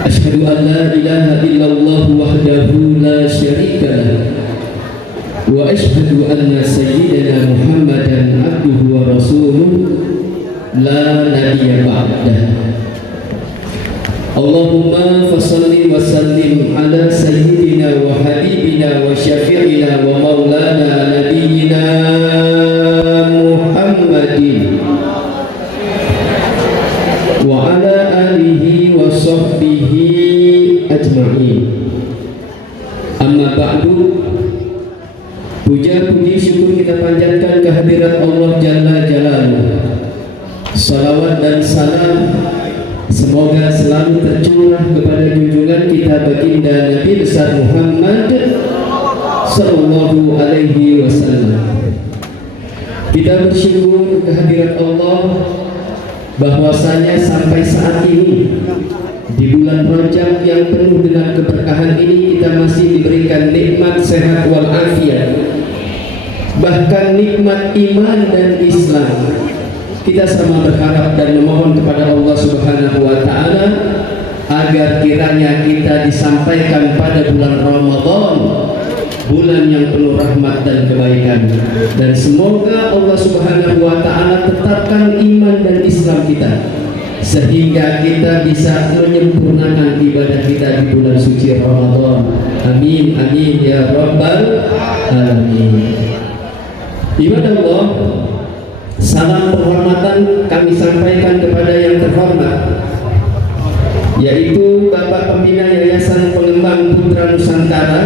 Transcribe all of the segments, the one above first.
Asyhadu an la ilaha illallah wahdahu la syarika lah wa asyhadu anna sayyidina Muhammadan abduhu wa rasuluh la nabiyya ba'dah. Allahumma fassalli wa sallim ala sayyidina wa habibina wa syafi'ina wa maulana nabiyyina Muhammadin wa ala alihi wa sahbihi ajma'in. Amma ba'du. Puja puji syukur kita panjatkan kehadirat Allah Jalla Jalaluhu. Salawat dan salam semoga selalu tercurah kepada junjungan kita baginda Nabi besar Muhammad sallallahu alaihi wasallam. Kita bersyukur kehadirat Allah bahwasanya sampai saat ini di bulan Rajab yang penuh dengan keberkahan ini kita masih diberikan nikmat sehat walafiat, bahkan nikmat iman dan Islam. Kita sama berharap dan memohon kepada Allah Subhanahu wa taala agar kiranya kita disampaikan pada bulan Ramadan, bulan yang penuh rahmat dan kebaikan, dan semoga Allah Subhanahu wa taala tetapkan iman dan Islam kita sehingga kita bisa menyempurnakan ibadah kita di bulan suci Ramadan. Amin amin ya rabbal alamin. Ibadah Allah, salam penghormatan kami sampaikan kepada yang terhormat, yaitu Bapak Pembina Yayasan Pengembang Putra Nusantara,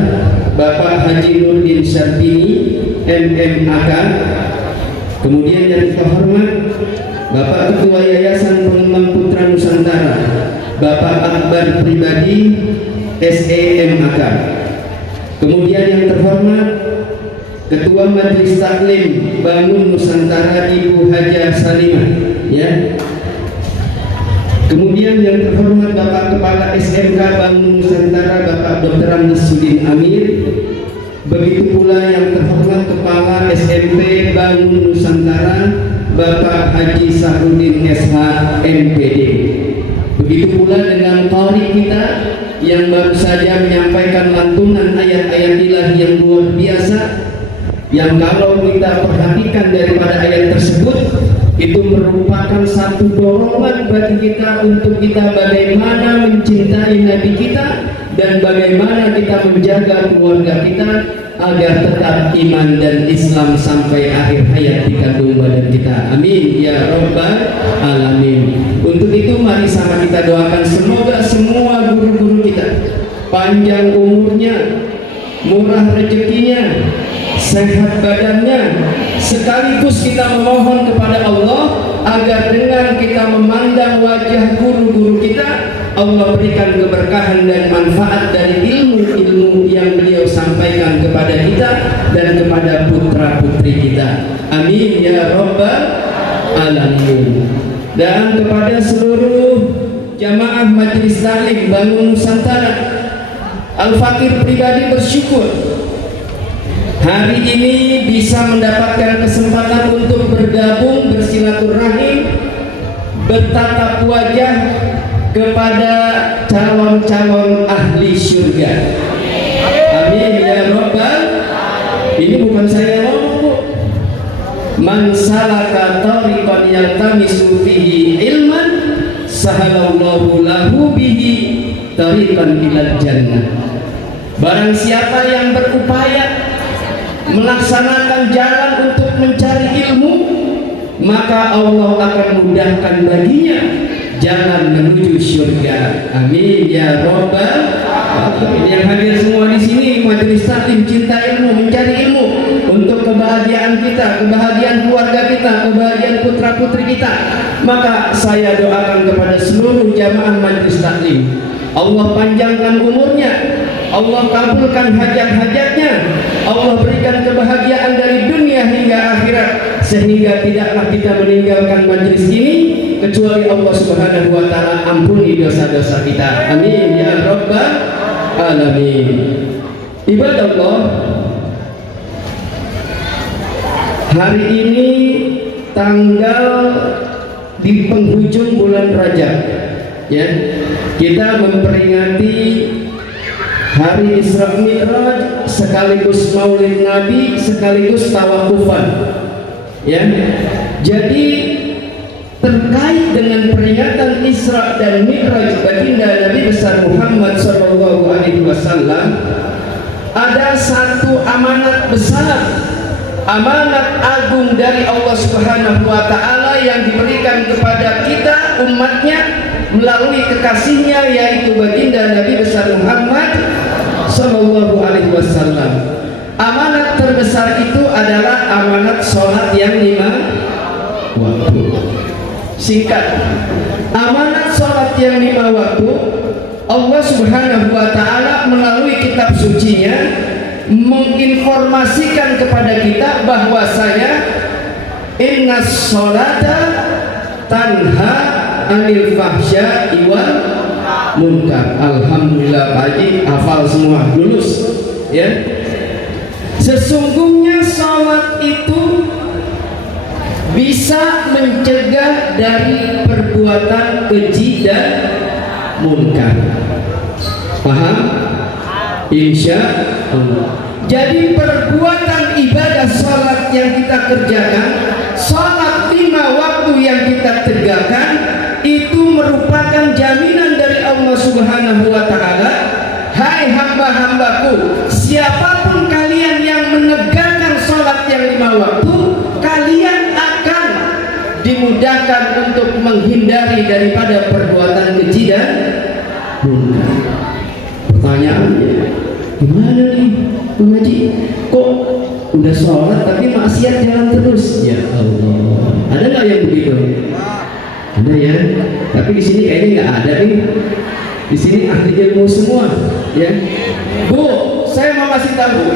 Bapak Haji Nurdin Syartini MMAK. Kemudian yang terhormat Bapak Ketua Yayasan Pengembang Putra Nusantara, Bapak Akbar Pribadi SEMAK. Kemudian yang terhormat Ketua Majelis Taklim Bangun Nusantara Ibu Haja Salimah, ya. Kemudian yang terhormat Bapak Kepala SMK Bangun Nusantara Bapak Dr. Amnesudin Amir. Begitu pula yang terhormat Kepala SMP Bangun Nusantara Bapak Haji Sahrudin SH MPD. Begitu pula dengan qari kita yang baru saja menyampaikan lantunan ayat-ayat ilahi yang luar biasa, yang kalau kita perhatikan daripada ayat tersebut itu merupakan satu dorongan bagi kita untuk kita bagaimana mencintai Nabi kita dan bagaimana kita menjaga keluarga kita agar tetap iman dan Islam sampai akhir hayat di kandung badan kita. Amin ya rabbal alamin. Untuk itu mari sama kita doakan semoga semua guru-guru kita panjang umurnya, murah rezekinya, sehat badannya, sekaligus kita memohon kepada Allah agar dengan kita memandang wajah guru-guru kita, Allah berikan keberkahan dan manfaat dari ilmu-ilmu yang beliau sampaikan kepada kita dan kepada putra-putri kita. Amin ya rabbal alamin. Dan kepada seluruh jamaah Majelis Taklim Bangun Nusantara, Al-Fakir pribadi bersyukur hari ini bisa mendapatkan kesempatan untuk bergabung, bersilaturahim, bertatap wajah kepada calon-calon ahli surga. Amin ya Rabbal. Ini bukan saya ngomong, Bu. Man salaka tariqan yaltamisu fihi ilman sahalallahu lahu bihi tariqan ilal jannah. Barang siapa yang berupaya melaksanakan jalan untuk mencari ilmu, maka Allah akan mudahkan baginya jalan menuju surga. Amin ya Rabbal alamin. Yang hadir semua di sini majelis taklim cinta ilmu, mencari ilmu untuk kebahagiaan kita, kebahagiaan keluarga kita, kebahagiaan putra putri kita. Maka saya doakan kepada seluruh jamaah majelis taklim, Allah panjangkan umurnya, Allah kabulkan hajat-hajatnya, Allah berikan kebahagiaan dari dunia hingga akhirat, sehingga tidaklah kita meninggalkan majelis ini kecuali Allah Subhanahu wa taala ampuni dosa-dosa kita. Amin ya Rabbal alamin. Ibadah Allah, hari ini tanggal di penghujung bulan Rajab, ya, kita memperingati hari Isra Mi'raj sekaligus Maulid Nabi sekaligus tawakufan, ya. Jadi terkait dengan peringatan Isra dan Mi'raj baginda Nabi besar Muhammad SAW, ada satu amanat besar, amanat agung dari Allah Subhanahu wa taala yang diberikan kepada kita umatnya melalui kekasihnya, yaitu baginda Nabi besar Muhammad sallallahu alaihi wasallam. Amanat terbesar itu adalah amanat sholat yang 5 waktu. Singkat, amanat sholat yang 5 waktu, Allah Subhanahu wa taala melalui kitab sucinya menginformasikan kepada kita bahwasanya innas sholata tanha anil fahsya'i wal munkar. Alhamdulillah Pak Haji hafal semua, lulus, ya. Sesungguhnya sholat itu bisa mencegah dari perbuatan keji dan munkar. Paham? Insya Allah. Jadi perbuatan ibadah sholat yang kita kerjakan, sholat 5 waktu yang kita tegakkan, itu merupakan jaminan dari Allah Subhanahu wa taala. Hai hamba-hambaku, siapapun kalian yang menegakkan sholat yang 5 waktu, kalian akan dimudahkan untuk menghindari daripada perbuatan keji dan munkar. Pertanyaannya, gimana nih Bang Haji? Kok udah sholat tapi maksiat jalan terus? Ya Allah, ada nggak yang begitu? Ada ya, tapi di sini kayaknya nggak ada nih. Di sini ahli ilmu semua, ya. Bu, saya mau kasih tahu,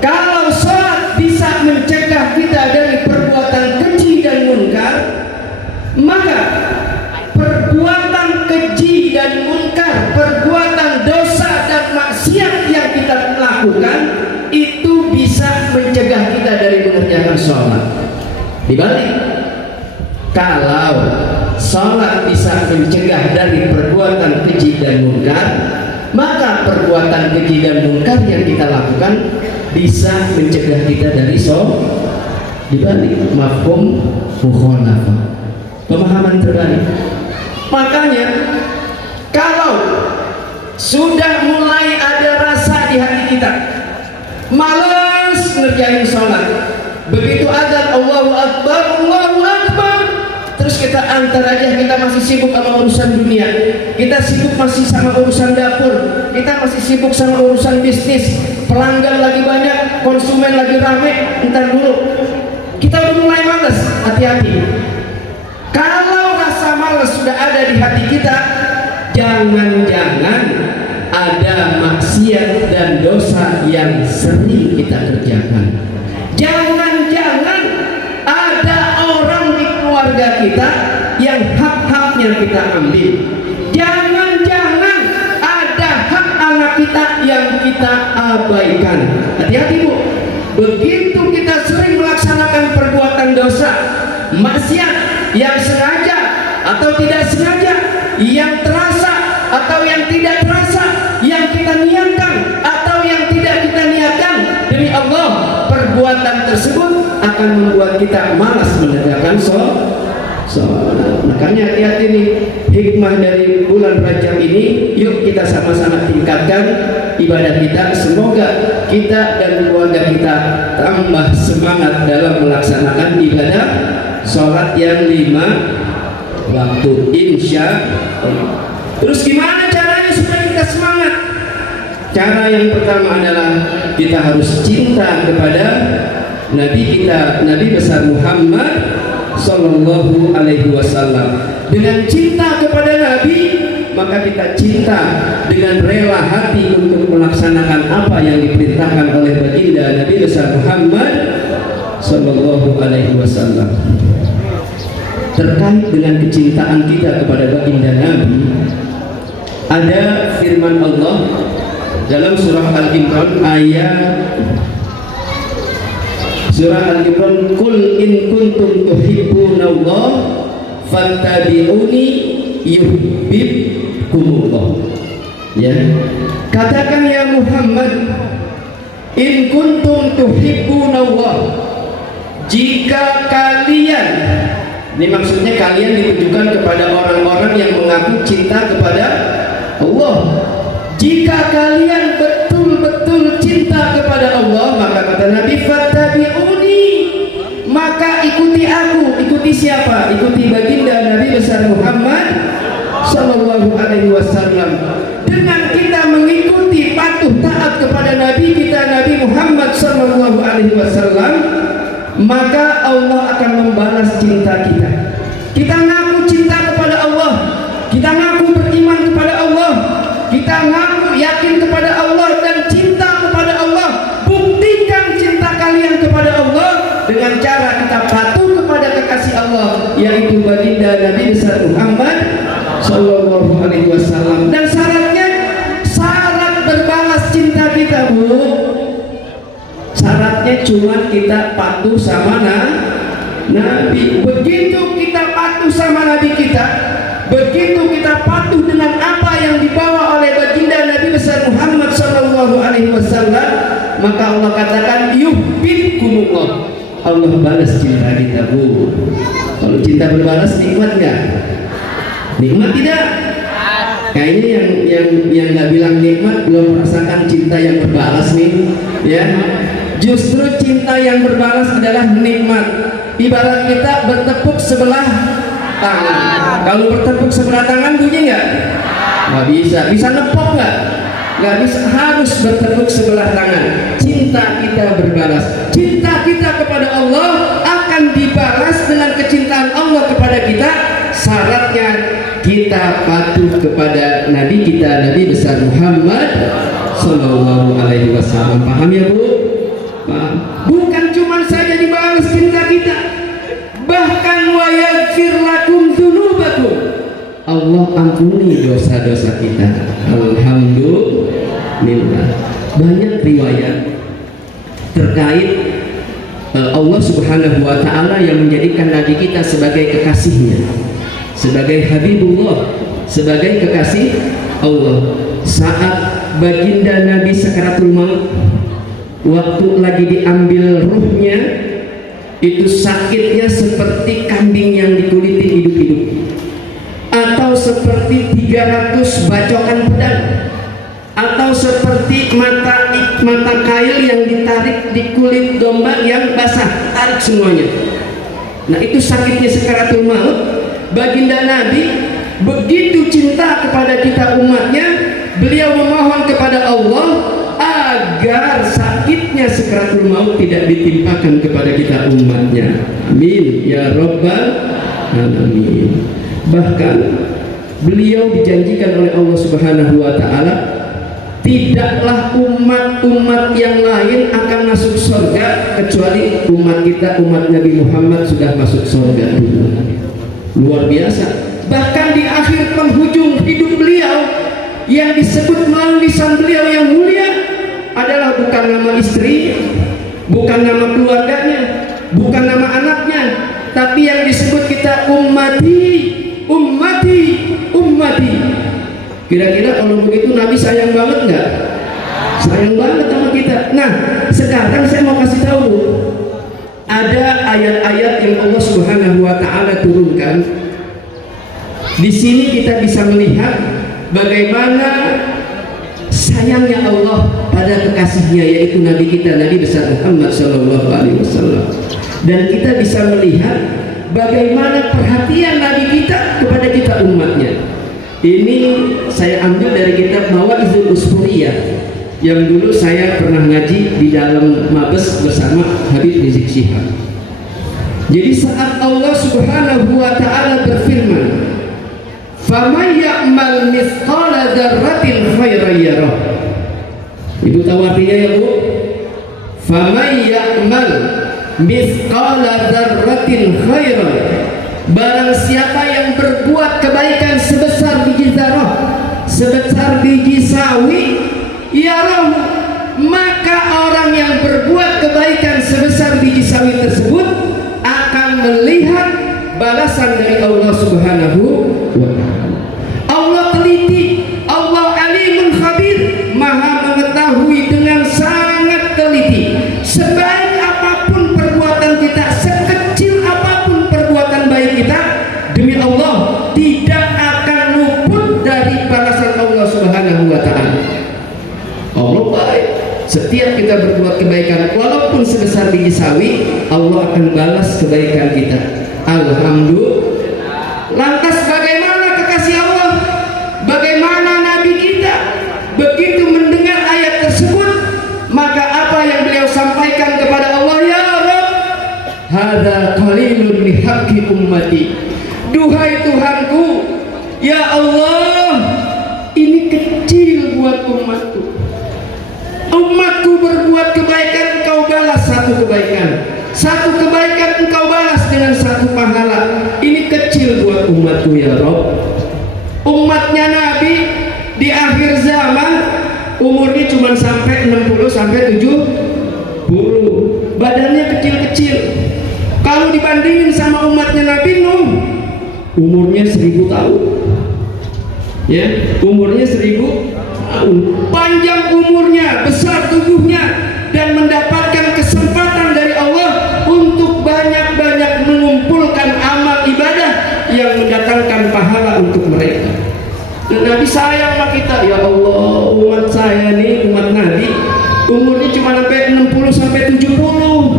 kalau sholat bisa mencegah kita dari perbuatan keji dan munkar, maka perbuatan keji dan munkar, perbuatan dosa dan maksiat yang kita lakukan itu bisa mencegah kita dari mengerjakan sholat. Dibalik, kalau sholat bisa mencegah dari perbuatan keji dan munkar, maka perbuatan keji dan munkar yang kita lakukan bisa mencegah kita dari sholat. Dibalik, mafhum mukhalafah, pemahaman terbalik. Makanya kalau sudah mulai ada rasa di hati kita malas ngerjain sholat, begitu azan Allahu Akbar, Allahu Akbar, terus kita antar aja, kita masih sibuk sama urusan dunia, kita sibuk masih sama urusan dapur, kita masih sibuk sama urusan bisnis, pelanggan lagi banyak, konsumen lagi rame, entar dulu kita udah mulai malas. Hati-hati, kalau rasa malas sudah ada di hati kita, jangan-jangan ada maksiat dan dosa yang sering kita kerjakan. Jangan-jangan ada orang di keluarga kita yang hak-haknya kita ambil. Jangan-jangan ada hak anak kita kita yang kita abaikan. Hati-hati Bu, begitu kita sering melaksanakan perbuatan dosa, maksiat, yang sengaja atau tidak sengaja, yang terasa atau yang tidak terasa, yang kita niatkan atau yang tidak kita niatkan, demi Allah perbuatan tersebut akan membuat kita malas menegakkan sholat. Makanya hati-hati nih, hikmah dari bulan Rajab ini, yuk kita sama-sama tingkatkan ibadah kita. Semoga kita dan keluarga kita tambah semangat dalam melaksanakan ibadah sholat yang 5 waktu, insya Allah. Terus gimana caranya supaya kita semangat? Cara yang pertama adalah kita harus cinta kepada Nabi kita, Nabi besar Muhammad Sallallahu Alaihi Wasallam. Dengan cinta kepada Nabi, maka kita cinta dengan rela hati untuk melaksanakan apa yang diperintahkan oleh baginda Nabi besar Muhammad Sallallahu Alaihi Wasallam. Terkait dengan kecintaan kita kepada baginda Nabi, ada firman Allah dalam surah Al-Imran ayat Surah Al-Imran, Qul in kuntum tuhibbunallah fattabi'uni yuhibbukumullah. Ya. Katakan ya Muhammad, in kuntum tuhibbunallah, jika kalian, ini maksudnya kalian ditujukan kepada orang-orang yang mengaku cinta kepada Allah. Jika kalian betul-betul cinta kepada Allah, maka kata Nabi, fattabi'uni, maka ikuti aku. Ikuti siapa? Ikuti baginda Nabi besar Muhammad Sallallahu Alaihi Wasallam. Dengan kita mengikuti, patuh taat kepada Nabi kita, Nabi Muhammad Sallallahu Alaihi Wasallam, maka Allah akan membalas cinta kita. Kita ngaku cinta kepada Allah, kita ngaku beriman kepada Allah, kita ngaku yakin kepada Allah dan cinta kepada Allah. Buktikan cinta kalian kepada Allah dengan cara kita patuh kepada kekasih Allah, yaitu baginda Nabi besar Muhammad Sallallahu Alaihi Wasallam. Dan syaratnya, syarat berbalas cinta kita Bu, syaratnya cuma kita patuh sama Nabi. Begitu kita patuh sama Nabi kita, begitu kita patuh dengan apa yang dibawa oleh baginda Nabi besar Muhammad Sallallahu Alaihi Wasallam, maka Allah katakan yuhibbukumullah, Allah balas cinta kita Bu. Kalau cinta berbalas nikmat nggak? Nikmat tidak? Kayaknya yang nggak bilang nikmat belum merasakan cinta yang berbalas nih, ya. Justru cinta yang berbalas adalah nikmat. Ibarat kita bertepuk sebelah tangan. Kalau bertepuk sebelah tangan bunyi nggak? Nggak bisa. Bisa nepok nggak? Nggak bisa. Harus bertepuk sebelah tangan. Cinta kita berbalas. Cinta kita kepada Allah akan dibalas dengan kecintaan Allah kepada kita. Syaratnya kita patuh kepada Nabi kita, Nabi besar Muhammad Sallallahu Alaihi Wasallam. Paham ya Bu? Paham. Bukan cuma saja dibalas cinta kita, bahkan wa yaghfir lakum dzunubakum, Allah ampuni dosa-dosa kita. Alhamdulillah. Banyak riwayat terkait Allah Subhanahu wa taala yang menjadikan Nabi kita sebagai kekasihnya, sebagai Habibullah, sebagai kekasih Allah. Saat baginda Nabi sakaratul maut, waktu lagi diambil ruhnya, itu sakitnya seperti kambing yang dikuliti hidup-hidup, atau seperti 300 bacokan pedang, atau seperti mata kail yang ditarik di kulit domba yang basah, tarik semuanya. Nah itu sakitnya sakaratul maut. Baginda Nabi begitu cinta kepada kita umatnya, beliau memohon kepada Allah agar sakitnya sakaratul maut tidak ditimpakan kepada kita umatnya. Amin ya rabbal alamin. Bahkan beliau dijanjikan oleh Allah Subhanahu wa taala, tidaklah umat-umat yang lain akan masuk surga kecuali umat kita, umat Nabi Muhammad sudah masuk surga dulu. Luar biasa. Bahkan di akhir penghujung hidup beliau, yang disebut melalui lisan beliau yang mulia adalah bukan nama istri, bukan nama keluarganya, bukan nama anaknya, tapi yang disebut kita ummati, ummati, ummati. Kira-kira kalau begitu Nabi sayang banget nggak? Sayang banget sama kita. Nah, sekarang saya mau kasih tahu, ada ayat-ayat yang Allah Subhanahu wa Ta'ala turunkan. Di sini kita bisa melihat bagaimana sayangnya Allah pada kekasihnya, yaitu Nabi kita, Nabi besar Muhammad Sallallahu Alaihi Wasallam. Dan kita bisa melihat bagaimana perhatian Nabi kita kepada kita umatnya. Ini saya ambil dari kitab Mawaizul Usfuriyah yang dulu saya pernah ngaji di dalam Mabes bersama Habib Rizik Syihab. Jadi saat Allah Subhanahu wa Ta'ala berfirman, "Faman ya'mal mithqala dzarratin khairan yarah." Ibu tahu artinya ya, Bu? Faman ya'mal mithqala dzarratin khairan, barang siapa yang berbuat kebaikan sebesar biji zarah, sebesar biji sawi, yarahu, maka orang yang berbuat kebaikan sebesar biji sawi tersebut akan melihat balasan dari Allah Subhanahu wa Ta'ala. Allah teliti, Allah alimun khabir, maha mengetahui dengan sangat teliti. Sebaik apapun perbuatan kita, sekecil apapun perbuatan baik kita, demi Allah tidak akan luput dari balasan Allah Subhanahu wa Ta'ala. Allah baik. Setiap kita berbuat kebaikan walaupun sebesar biji sawi, Allah akan balas kebaikan kita. Alhamdulillah. Lantas bagaimana kekasih Allah? Bagaimana Nabi kita? Begitu mendengar ayat tersebut, maka apa yang beliau sampaikan kepada Allah? Ya Rabb, hadza qalilun li haqqi ummati. Duhai Tuhanku, ya Allah, ini kecil buat umatku. Umatku berbuat kebaikan, engkau balas satu kebaikan. Satu kebaikan engkau balas dengan satu pahala. Ini kecil buat umatku ya Rabb. Umatnya Nabi di akhir zaman umurnya cuma sampai 60 sampai 70. Badannya kecil-kecil. Kalau dibandingin sama umatnya Nabi Nuh, umurnya 1000 tahun. Ya, umurnya 1000 tahun. Panjang umurnya, besar tubuhnya, dan mendapatkan kesempatan dari Allah untuk banyak-banyak mengumpulkan amal ibadah yang mendatangkan pahala untuk mereka. Dan Nabi sayang sama kita. Ya Allah, umat saya nih, umat Nabi, umurnya cuma sampai 60 sampai 70.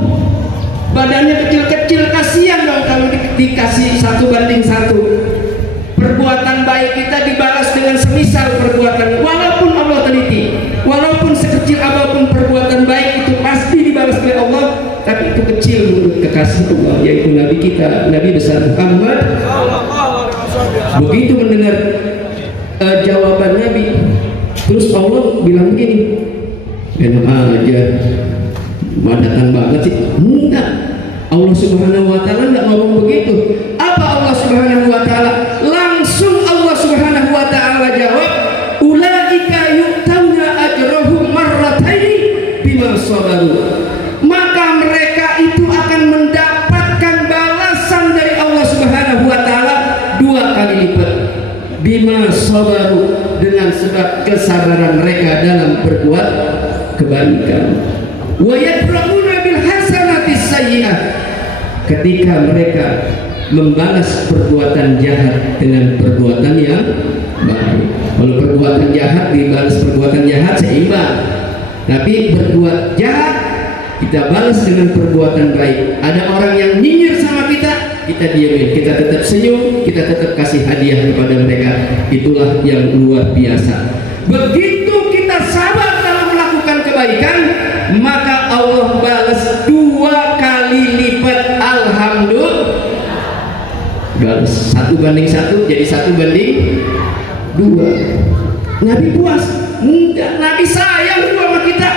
Badannya kecil-kecil, kasihan dong kalau dikasih 1:1. Perbuatan baik kita dibalas dengan semisal perbuatan, walaupun Allah teliti, walaupun sekecil apapun perbuatan baik itu pasti dibalas oleh Allah, tapi itu kecil menurut kekasih Allah, yaitu Nabi kita, Nabi besar Muhammad. Begitu mendengar jawaban Nabi, terus Allah bilang begini, enak aja, madatan banget sih. Enggak, Allah Subhanahu wa Ta'ala enggak ngomong begitu. Apa Allah Subhanahu wa Ta'ala? Langsung Allah Subhanahu wa Ta'ala jawab, ulaika yu'tauna ajrahum marrataini bima sabaru. Maka mereka itu akan mendapatkan balasan dari Allah Subhanahu wa Ta'ala 2 kali lipat. Bima sabaru, dengan sebab kesabaran mereka dalam berbuat kebaikan. Wa yadra'una bil hasanati sayyi'ah, ketika mereka membalas perbuatan jahat dengan perbuatan yang baik. Kalau perbuatan jahat dibalas perbuatan jahat seimbang, tapi berbuat jahat kita balas dengan perbuatan baik. Ada orang yang nyinyir sama kita, kita diamin, kita tetap senyum, kita tetap kasih hadiah kepada mereka. Itulah yang luar biasa. Begitu kita sabar dalam melakukan kebaikan, maka Allah balas 2 kali lipat. Alhamdulillah. Balas 1:1 jadi 1:2. Nabi puas? Enggak, Nabi sayang sama kita.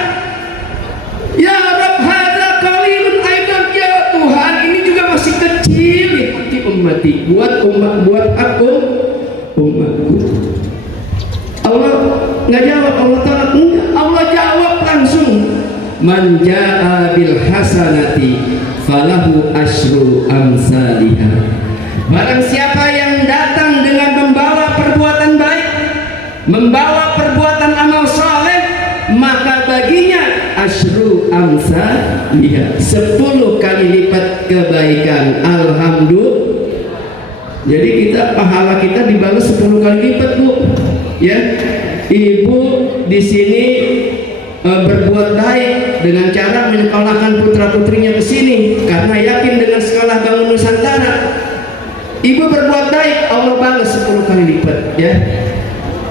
Ya Rabb, hadza qalilun aidan, ya Tuhan, ini juga masih kecil di ummati, buat aku, umatku. Allah man jaa bil hasanati falahu asyru amsalihha. Barang siapa yang datang dengan membawa perbuatan baik, membawa perbuatan amal saleh, maka baginya asyru amsalihha, 10 kali lipat kebaikan. Alhamdulillah. Jadi kita, pahala kita dibalas 10 kali lipat, Bu. Ya, ibu di sini berbuat baik dengan cara menyekolahkan putra-putrinya ke sini karena yakin dengan sekolah Bangun Nusantara. Ibu berbuat baik, Allah balas 10 kali lipat, ya.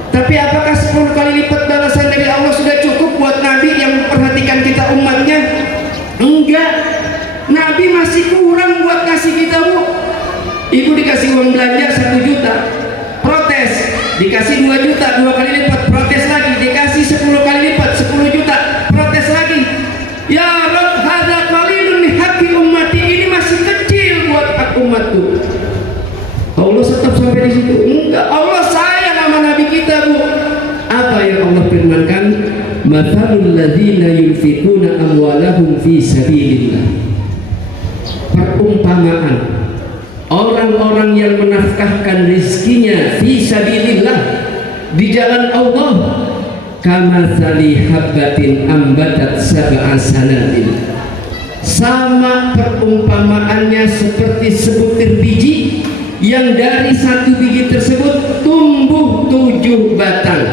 Tapi apakah 10 kali lipat balasan dari Allah sudah cukup buat Nabi yang memperhatikan kita umatnya? Enggak. Nabi masih kurang buat kasih kita, Bu. Ibu dikasih uang belanja 1 juta, protes, dikasih 2 juta, 2 kali lipat, protes lagi, dikasih 10 kali lipat, 10 juta, protes lagi. Ya Rabb, hadza qalilun min haqqi ummati, ini masih kecil buat hak umatku. Allah tetap sampai di situ. Enggak, Allah sayang sama Nabi kita, Bu. Apa yang Allah firmankan? Mathalul ladzina yunfikuna amwalahum fi sabilillah. Perumpamaan orang-orang yang menafkahkan rizkinya fi sabilillah, di jalan Allah, kamatsali habbatin ambatat sab'a sanabil, sama perumpamaannya seperti sebutir biji yang dari 1 biji tersebut tumbuh 7 batang.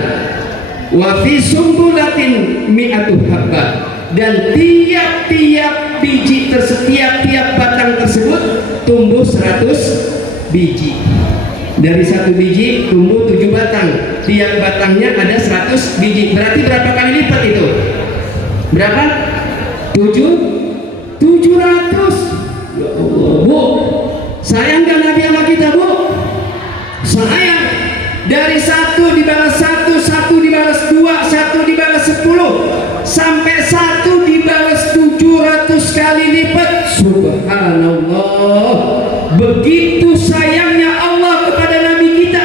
Wa fi sumbulatin mi'atu habbah, dan tiap-tiap biji tiap batang tersebut tumbuh 100 biji. Dari 1 biji tumbuh 7 batang, tiap batangnya ada 100 biji. Berarti berapa kali lipat itu? Berapa? 700. Ya Allah, Bu, sayang kan Nabi sama kita, Bu? Sayang. Dari 1 dibalas 1, 1 dibalas 2, 1 dibalas 10, sampai 1 dibalas 700 kali lipat. Subhanallah. Begitu sayangnya Allah kepada Nabi kita,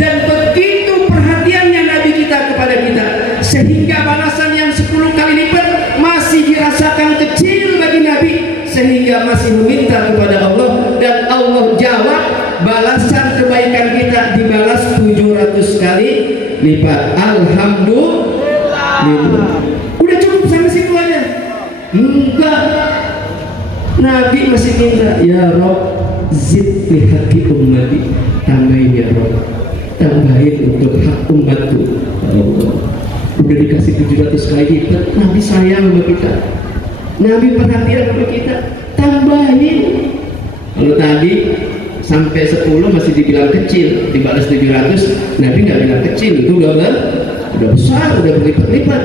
dan begitu perhatiannya Nabi kita kepada kita, sehingga balasan yang 10 kali lipat masih dirasakan kecil bagi Nabi, sehingga masih meminta kepada Allah, dan Allah jawab, balasan kebaikan kita dibalas 700 kali lipat. Alhamdulillah. Udah cukup sampai situ aja? Enggak. Nabi masih minta, ya Rob, zid li haqqi ummati, tambahin ya Rob, tambahin untuk hak umatku. Allah, udah dikasih 700 kali lipat. Nabi sayang sama kita, Nabi perhatian sama kita, tambahin. Kalau tadi sampai 10 masih dibilang kecil, dibalas 700, Nabi nggak bilang kecil, itu udah besar, udah berlipat-lipat.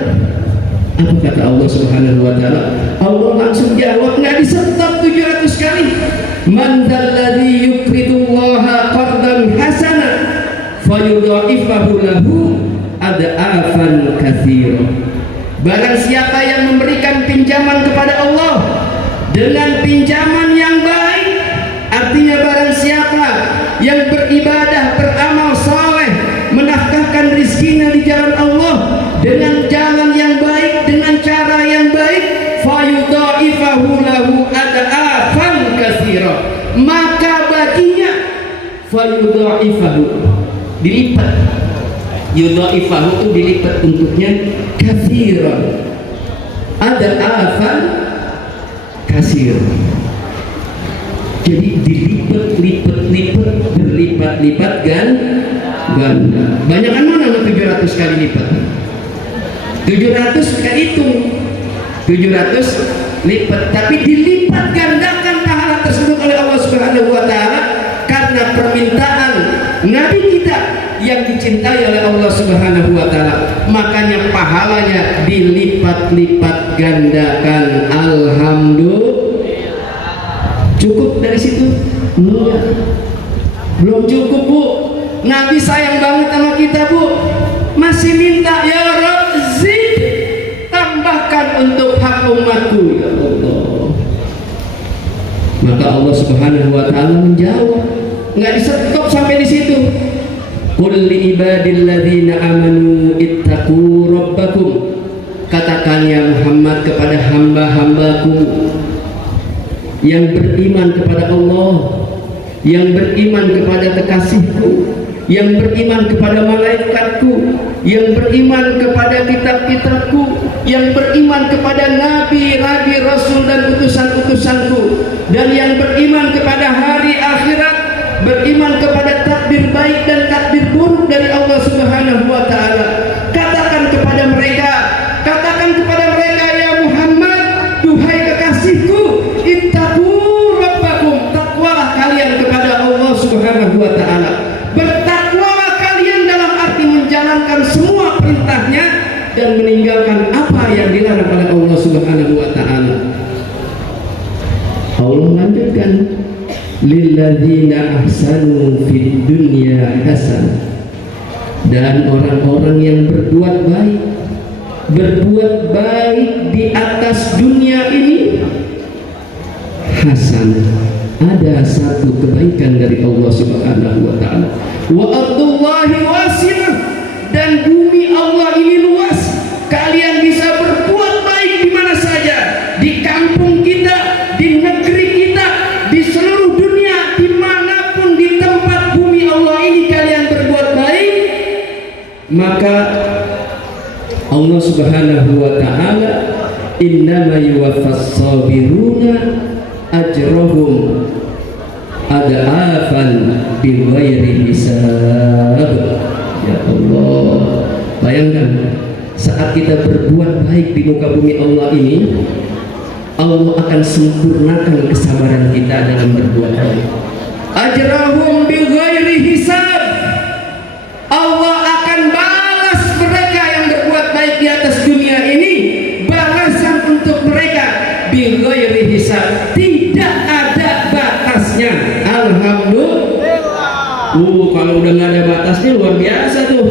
Apa kata Allah Subhanahu wa ta'ala? Allah langsung jawab, nggak disetop 700 kali. Man dzalladzi yuqridullaha qardan hasana fayudha'ifahu lahu ad'afan katsira. Barang siapa yang memberikan pinjaman kepada Allah dengan pinjaman yang baik, artinya barang siapa yang beribadah, beramal saleh, menafkahkan rizkinya di jalan Allah dengan jalan yang baik, dengan cara yang baik, fayudha'ifahu lahu ad'afan katsira, maka baginya fayudha'ifahu, dilipat. Yudha'ifahu itu dilipat untuknya katsira, ad'afan katsira. Jadi dilipat-lipat-lipat, berlipat-lipat ganda. Banyakan mana 700 kali lipat? 700 kan hitung 700 lipat, tapi dilipat gandakan pahala tersebut oleh Allah Subhanahu wa ta'ala karena permintaan Nabi kita yang dicintai oleh Allah Subhanahu wa ta'ala, makanya pahalanya dilipat-lipat gandakan. Alhamdulillah. Cukup dari situ? Enggak, belum cukup, Bu. Nabi sayang banget sama kita, Bu, masih minta, ya Rabb, zid, tambahkan untuk hak umatku, ya Allah. Maka Allah Subhanahu wa ta'ala menjawab, nggak disetop sampai di situ. Qul li ibadil ladzina amanu ittaqu rabbakum katakan ya Muhammad kepada hamba-hambaku yang beriman kepada Allah, yang beriman kepada kekasihku, yang beriman kepada malaikatku, yang beriman kepada kitab-kitabku, yang beriman kepada nabi-nabi, rasul dan utusan-utusanku, dan yang beriman kepada hari akhirat, beriman kepada takdir baik dan takdir buruk dari Allah Subhanahu wa taala. Katakan kepada mereka ya Muhammad, duhai kekasihku, ittaqu rabbakum, takwalah kalian kepada Allah Subhanahu wa taala. Bertakwalah kalian dalam arti menjalankan semua perintahnya dan meninggalkan apa yang dilarang oleh Allah Subhanahu wa taala. Allah melanjutkan, lilladzina ahsanu fid dunya hasanah, dan orang-orang yang berbuat baik di atas dunia ini hasanah, ada satu kebaikan dari Allah Subhanahu wa taala. Wa ardullahi wasi'ah, dan bumi Allah ini luas. Kalian bisa berbuat baik di mana saja, di kampung kita, di negeri kita, di seluruh dunia, dimanapun di tempat bumi Allah ini kalian berbuat baik, maka Allah Subhanahu wa ta'ala innama yuwaffas sabiruna ajrahum ad'afan bighairi hisab. Ya Allah, bayangkan saat kita berbuat baik di muka bumi Allah ini, Allah akan sempurnakan kesabaran kita dalam berbuat baik. Ajrahum bighairi hisab, Allah akan balas mereka yang berbuat baik di atas dunia ini, balasan untuk mereka bighairi hisab, tidak ada batasnya. Alhamdulillah. Kalau udah nggak ada batasnya luar biasa tuh,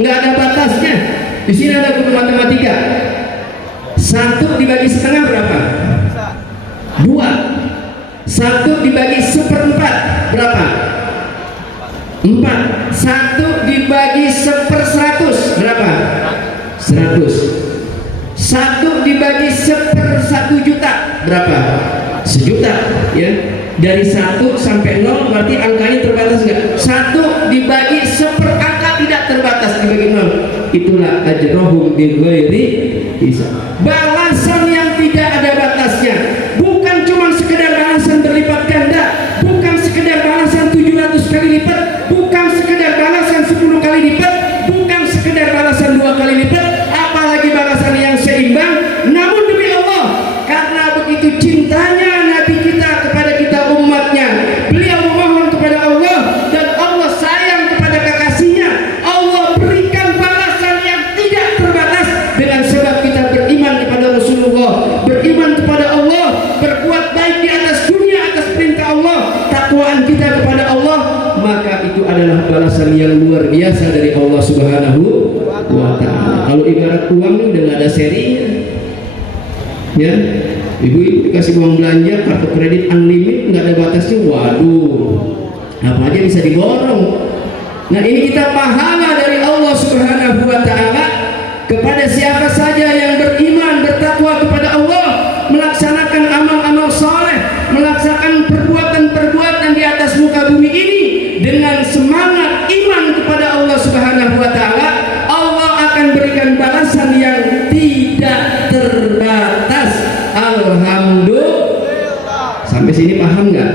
nggak ada batasnya. Di sini ada guru matematika. 1 dibagi setengah berapa? 2. 1 dibagi 1/4 berapa? 4. 1 dibagi 1/100 berapa? 100. 1 dibagi 1/1 juta berapa? 1 juta, ya. Dari 1 sampai 0 berarti angkanya terbatas enggak? 1 dibagi 1/, angka tidak terbatas dibagi 0. Itulah ajrohum bighairi hisab, balasan yang tidak ada batasnya. Bukan cuma sekedar balasan berlipat ganda, bukan sekedar balasan 700 kali lipat, bukan sekedar balasan 10 kali lipat, bukan sekedar balasan 2 kali lipat, apalagi balasan yang seimbang. Namun demi Allah, karena begitu cintanya Nabi kita kepada kita umatnya, beliau memohon kepada Allah dan Allah sayang kepada kekasihnya, Allah berikan balasan yang tidak terbatas dengan sebab kita beriman kepada Rasulullah, beriman kepada Allah, berbuat baik di atas dunia atas perintah Allah, takwaan kita kepada Allah, maka itu adalah balasan yang luar biasa dari Allah Subhanahu wa ta'ala. Kalau ibarat uang ini udah nggak ada serinya, ya. Ibu-ibu dikasih uang belanja, kartu kredit unlimited, nggak ada batasnya. Waduh, apa aja bisa diborong. Nah, ini kita pahala dari Allah Subhanahu wa ta'ala kepada siapa saja yang beriman, bertakwa kepada Allah, melaksanakan amal-amal soleh, melaksanakan perbuatan-perbuatan di atas muka bumi ini dengan semangat iman kepada Allah Subhanahu wa ta'ala. Allah akan berikan balasan yang tidak terbatas. Alhamdulillah. Sampai sini paham nggak?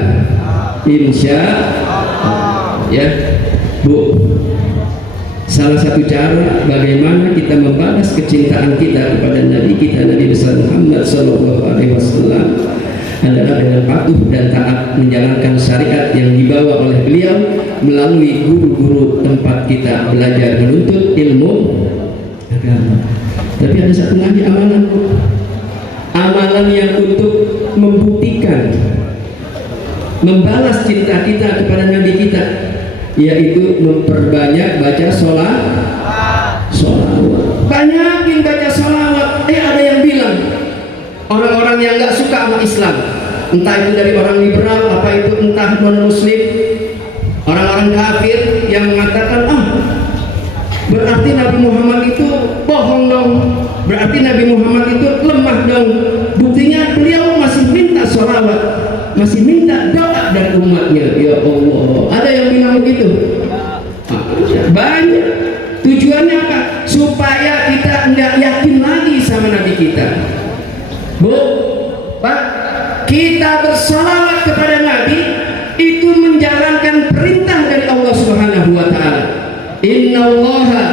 Insya Allah. Ya, Bu. Salah satu cara bagaimana kita membalas kecintaan kita kepada Nabi kita, Nabi besar Muhammad SAW, adalah dengan patuh dan taat menjalankan syariat yang dibawa oleh beliau melalui guru-guru tempat kita belajar menuntut ilmu agama. Tapi ada satu lagi amalan, amalan yang untuk membuktikan membalas cinta kita kepada Nabi kita, yaitu memperbanyak baca sholawat. Banyakin baca sholawat. Ada yang bilang orang-orang yang nggak suka sama Islam, entah itu dari orang liberal, apa itu entah non muslim, orang-orang kafir yang mengatakan berarti Nabi Muhammad itu bohong dong, berarti Nabi Muhammad itu lemah dong. Buktinya beliau masih minta sholawat, masih minta doa dari umatnya. Ya Allah, ada yang bilang begitu? Banyak. Tujuannya apa? Supaya kita nggak yakin lagi sama Nabi kita. Bu, Pak, kita bersalawat kepada Nabi itu menjalankan perintah dari Allah Subhanahu wa taala. Innallaha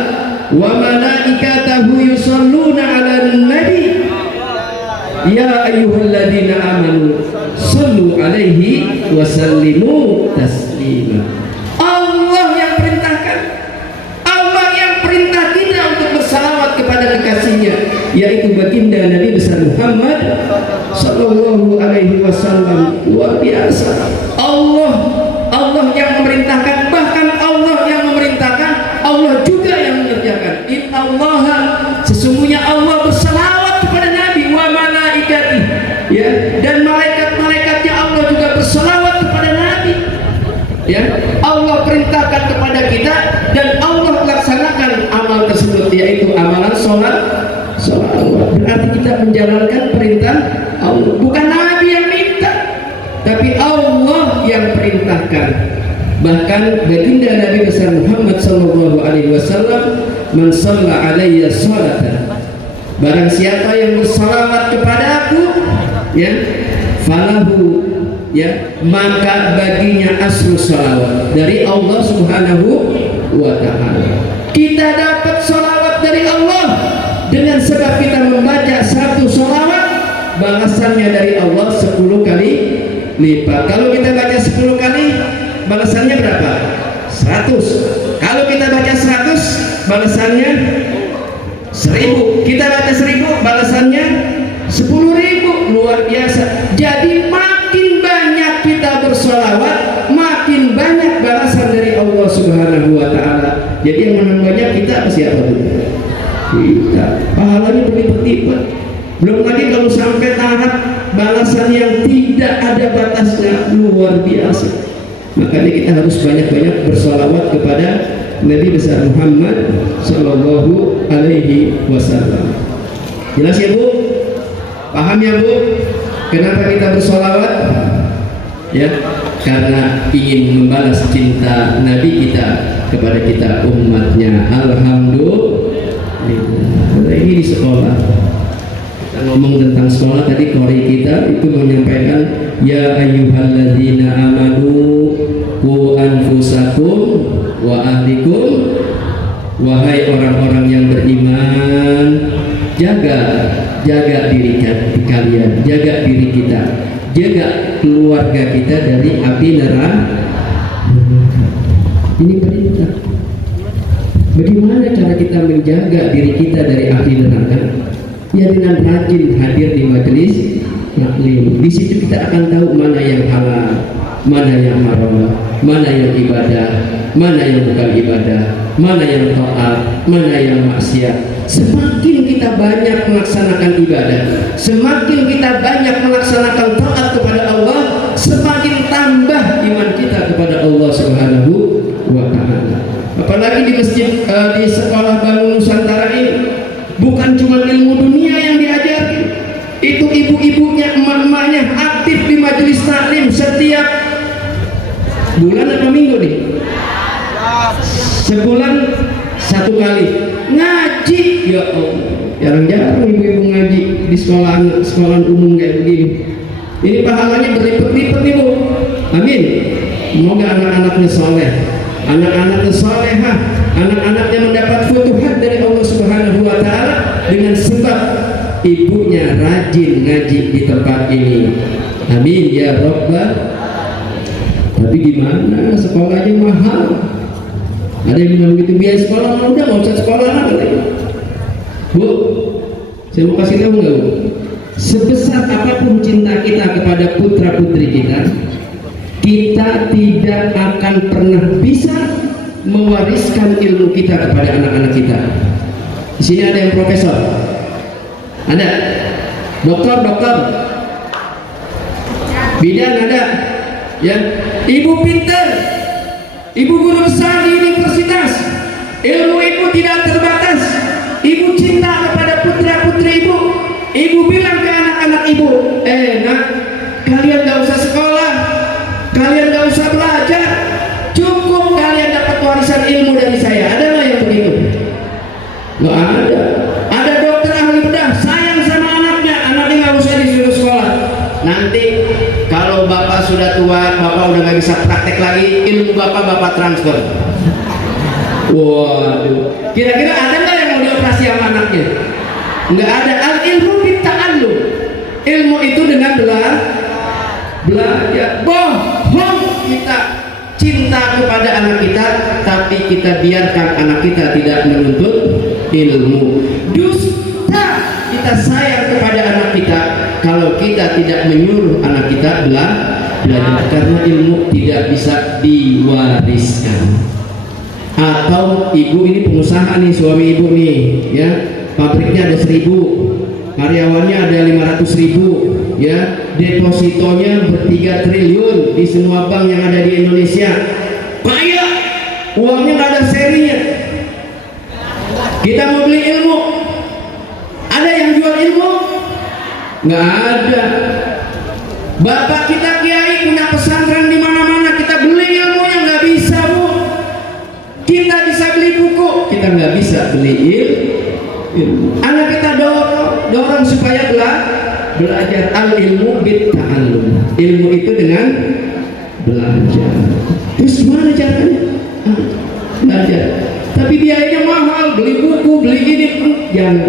wa malaikatahu yusholluna 'alan nabi ya ayyuhalladzina amanu shallu 'alaihi wa sallimu taslima. Allah yang perintahkan, Allah yang perintah kita untuk bersalawat kepada kekasihnya, yaitu baginda Nabi besar Muhammad sallallahu alaihi wasallam. Luar biasa. Allah yang memerintahkan, bahkan Allah yang memerintahkan, Allah juga yang mengerjakan. Innallaha, sesungguhnya Allah bersalawat kepada Nabi, wa malaikati, ya, dan malaikat-malaikatnya Allah juga bersalawat kepada Nabi. Ya, Allah perintahkan kepada kita dan Allah laksanakan amal tersebut, yaitu amalan sholat. Berarti kita menjalankan perintah Allah, bukan Nabi yang minta, tapi Allah yang perintahkan. Bahkan baginda Nabi besar Muhammad sallallahu alaihi wasallam, "Man shalla alayya sholatan," barang siapa yang bersalawat kepadaku, ya, falahu, ya, maka baginya asru sholawat dari Allah Subhanahu wa taala. Kita dapat sholawat dari Allah dengan sebab kita membaca satu sholawat, balasannya dari Allah 10 kali lipat. Kalau kita baca 10 kali, balasannya berapa? 100. Kalau kita baca 100, balasannya 1000. Kita baca 1000, balasannya 10.000. Luar biasa. Jadi makin banyak kita bersolawat, makin banyak balasan dari Allah Subhanahu wa taala. Jadi yang menang banyak kita apa siapa dulu? Kita. Pahalanya berlipat-lipat. Belum lagi kalau sampai tahap balasan yang tidak ada batasnya, luar biasa. Makanya kita harus banyak-banyak bersolawat kepada Nabi besar Muhammad sallallahu alaihi wasallam. Jelas ya Bu? Paham ya Bu? Kenapa kita bersolawat? Ya, karena ingin membalas cinta Nabi kita kepada kita umatnya. Alhamdulillah. Ini di sekolah kita ngomong tentang sekolah tadi, kori kita itu menyampaikan ya ayyuhalladzina amanu qu anfusakum wa ahlikum, wahai orang-orang yang beriman, jaga diri kalian, jaga diri kita, jaga keluarga kita dari api neraka. Ini perintah. Bagaimana cara kita menjaga diri kita dari api neraka? Ya dengan rajin hadir di majelis taklim. Di situ kita akan tahu mana yang halal, mana yang haram, mana yang ibadah, mana yang bukan ibadah, mana yang taat, mana yang maksiat. Semakin kita banyak melaksanakan ibadah, semakin kita banyak melaksanakan taat kepada Allah, semakin tambah iman kita kepada Allah Subhanahu wa taala. Apalagi di masjid, di sekolah Bangun Nusantara ini bukan cuma ilmu dunia yang diajarkan, itu ibu-ibunya, emak-emaknya aktif di majelis taklim setiap bulan apa minggu nih? Sebulan 1 kali ngaji. Ya Allah, jarang-jarang ibu-ibu ngaji di sekolah umum kayak begini. Ini pahalanya berlipat-lipat nih Bu. Amin. Semoga anak-anaknya soleh, anak-anaknya solehah, anak-anaknya mendapat futuhat dari Allah Subhanahu wa taala dengan sebab ibunya rajin ngaji di tempat ini. Amin ya Rabbal. Tapi gimana, sekolahnya mahal. Ada yang bilang begitu, biaya sekolah udah nggak usah sekolah lah katanya. Bu, saya mau kasih tahu nggak Bu? Sebesar apapun cinta kita kepada putra putri kita, kita tidak akan pernah bisa mewariskan ilmu kita kepada anak-anak kita. Di sini ada yang profesor, ada dokter, bidan ada, ya, ibu pintar, ibu guru besar di universitas, ilmu ibu tidak terbatas, ibu cinta kepada putra putri ibu, ibu bilang ke anak-anak ibu, nak, kalian gak usah sekolah, kalian gak usah belajar, cukup kalian dapat warisan ilmu dari saya. Ada nggak yang begitu? Nggak ada. Ada dokter ahli bedah sayang sama anaknya, anaknya nggak usah disuruh sekolah. Nanti kalau bapak sudah tua, bapak udah nggak bisa praktek lagi, ilmu bapak transfer. Waduh, kira-kira ada nggak yang mau dioperasi sama anaknya? Nggak ada. Al ilmu bitta'allum, ilmu itu dengan belajar. Bohong kita cinta kepada anak kita, tapi kita biarkan anak kita tidak menuntut ilmu. Dusta kita sayang kepada anak kita kalau kita tidak menyuruh anak kita belajar, karena ilmu tidak bisa diwariskan. Atau ibu ini pengusaha nih, suami ibu nih, ya, pabriknya ada 1000, karyawannya ada 500.000, ya, depositonya ber3 triliun di semua bank yang ada di Indonesia. Kaya, uangnya nggak ada serinya. Kita mau beli ilmu, ada yang jual ilmu? Nggak ada. Bapak kita kiai punya pesantren di mana-mana, kita beli ilmunya nggak bisa, Bu. Kita bisa beli buku, kita nggak bisa beli ilmu. Anak kita dorong supaya belajar. Al ilmu bitta'allum, ilmu itu dengan belajar. Terus gimana caranya? Belajar. Tapi biayanya mahal, beli buku, beli ini. Jangan.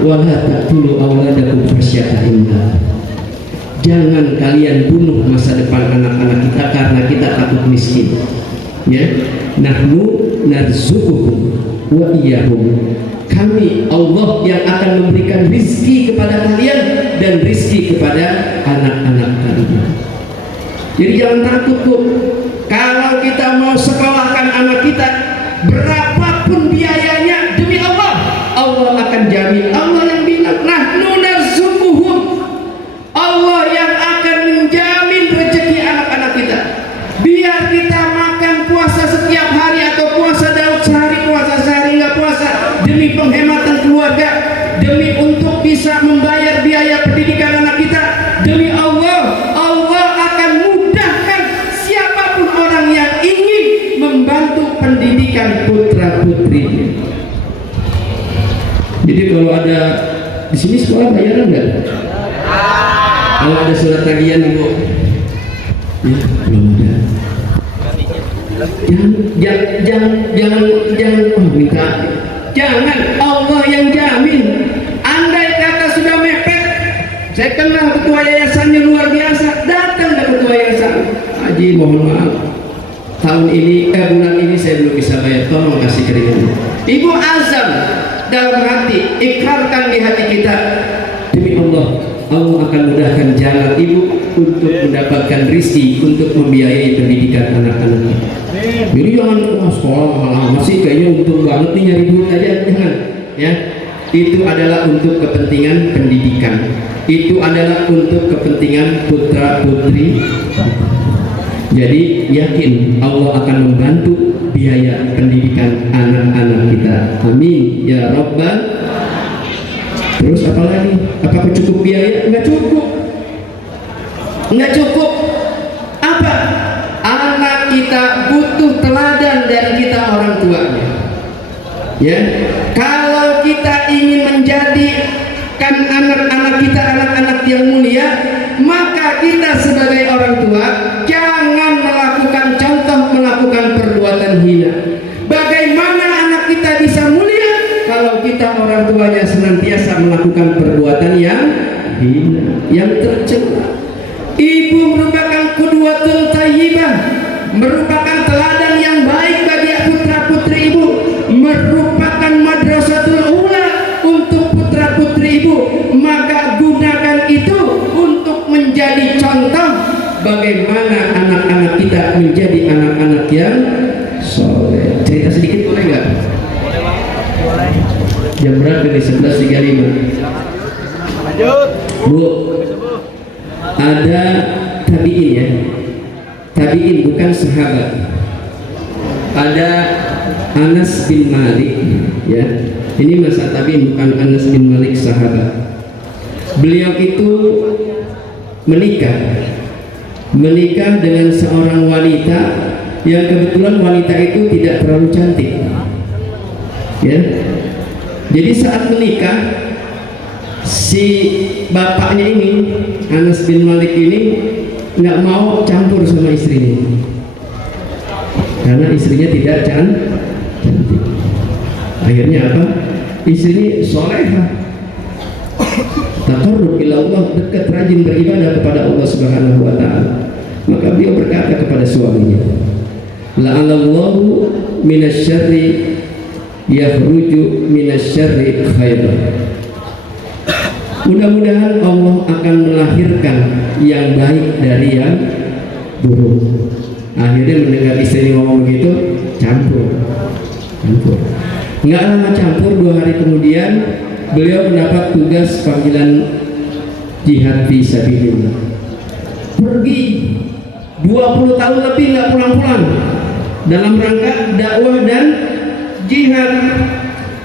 Wala taqtulu auladakum khasyata imlaq. Jangan kalian bunuh masa depan anak-anak kita karena kita takut miskin. Ya, nahnu narzuquhum wa iyyahum. Kami Allah yang akan memberikan rizki kepada kalian dan rizki kepada anak-anak kalian. Jadi jangan takut, Bu. Kalau kita mau sekolahkan anak kita, berapapun biayanya, demi Allah, Allah akan jamin. Allah yang bilang, nahnu narzuquhum, Allah yang akan menjamin rezeki anak-anak kita. Biar kita makan puasa setiap hari atau puasa Daud sehari, puasa sehari nggak puasa, demi penghematan keluarga, demi untuk bisa membayar biaya pendidikan anak kita, demi Allah, Allah akan mudahkan siapapun orang yang ingin membantu pendidikan putra putrinya. Jadi kalau ada di sini sekolah bayaran nggak? Kalau ada surat tagihan Ibu? Ya, belum ada. Jangan minta. Jangan, Allah yang jamin. Andai kata sudah mepet, saya kenal ketua yayasannya luar biasa, datang ke ketua yayasan, Haji mohon maaf, tahun ini, bulan ini saya belum bisa bayar, tolong kasih keringan. Ibu azam dalam hati, ikrarkan di hati kita, demi Allah, Allah akan mudahkan jalan ibu untuk mendapatkan rizki untuk membiayai pendidikan anak-anak. Jadi jangan sekolah mahal masih kayaknya untung banget nih nyari duit aja, jangan. Ya, itu adalah untuk kepentingan pendidikan. Itu adalah untuk kepentingan putra putri. Jadi yakin Allah akan membantu biaya pendidikan anak-anak kita. Amin ya Rabbal. Terus apa lagi? Apakah cukup biaya? Enggak cukup. Enggak cukup. Apa? Anak kita butuh teladan dari kita orang tuanya. Ya, kalau kita ingin menjadikan anak-anak kita anak-anak yang mulia, maka kita sebagai orang tua jangan melakukan contoh melakukan perbuatan hina. Bagaimana anak kita bisa mulia kalau kita orang tuanya senantiasa melakukan perbuatan yang hina, yang tercela? Ibu merupakan qudwatun thayyibah, merupakan teladan yang baik bagi putra putri ibu, merupakan madrasatul ula untuk putra putri ibu. Maka gunakan itu untuk menjadi contoh bagaimana anak-anak kita menjadi anak-anak yang soleh. Cerita sedikit boleh nggak? Boleh. Jam berapa nih? 11.35. Lanjut. Bu, ada tabiin ya. Tabiin bukan sahabat. Ada Anas bin Malik ya. Ini masa tabi'in, bukan Anas bin Malik sahabat. Beliau itu menikah dengan seorang wanita yang kebetulan wanita itu tidak terlalu cantik, ya. Jadi saat menikah, si bapaknya ini, Anas bin Malik ini, nggak mau campur sama istrinya karena istrinya tidak cantik. Akhirnya apa? Istrinya solehah, taqarrub ila Allah, dekat, rajin beribadah kepada Allah Subhanahu wa taala. Maka beliau berkata kepada suaminya, la'allahu minasyarri yakhruju minasyarri khairan. Mudah-mudahan Allah akan melahirkan yang baik dari yang buruk. Akhirnya mendengar istri ngomong begitu, campur. Nggak lama campur, 2 hari kemudian beliau mendapat tugas panggilan jihad fi sabilillah. Pergi 20 tahun lebih nggak pulang-pulang dalam rangka dakwah dan jihad.